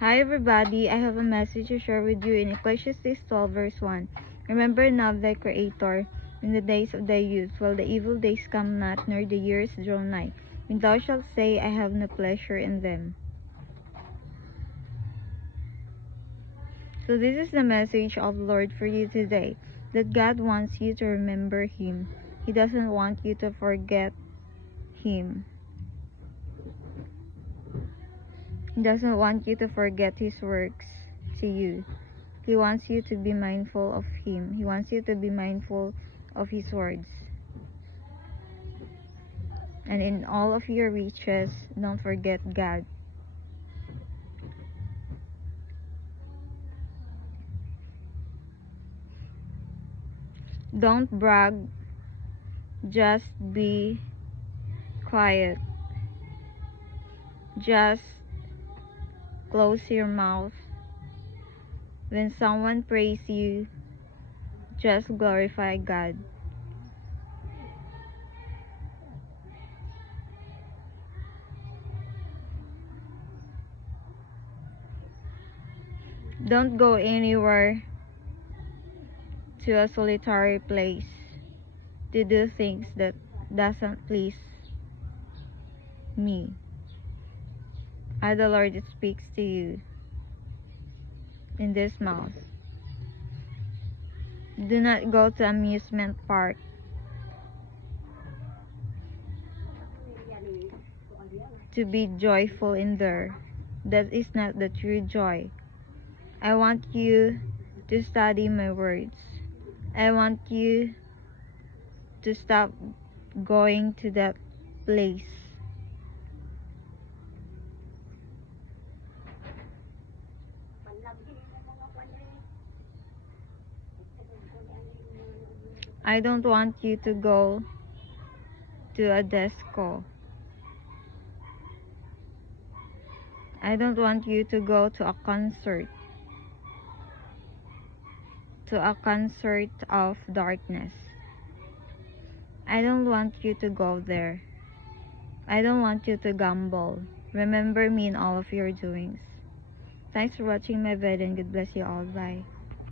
Hi everybody, I have a message to share with you in Ecclesiastes 12 verse 1. Remember now thy Creator in the days of thy youth, while the evil days come not, nor the years draw nigh, when thou shalt say, I have no pleasure in them. So this is the message of the Lord for you today, that God wants you to remember Him. He doesn't want you to forget Him. He doesn't want you to forget His works to you. He wants you to be mindful of Him. He wants you to be mindful of His words. And in all of your riches, don't forget God. Don't brag, just be quiet. Just close your mouth. When someone praises you, just glorify God. Don't go anywhere to a solitary place to do things that doesn't please me. I, the Lord, speaks to you in this mouth. Do not go to amusement park. To be joyful in there. That is not the true joy. I want you to study my words. I want you to stop going to that place. I don't want you to go to a disco. I don't want you to go to a concert. To a concert of darkness. I don't want you to go there. I don't want you to gamble. Remember me in all of your doings. Thanks for watching my video and God bless you all. Bye.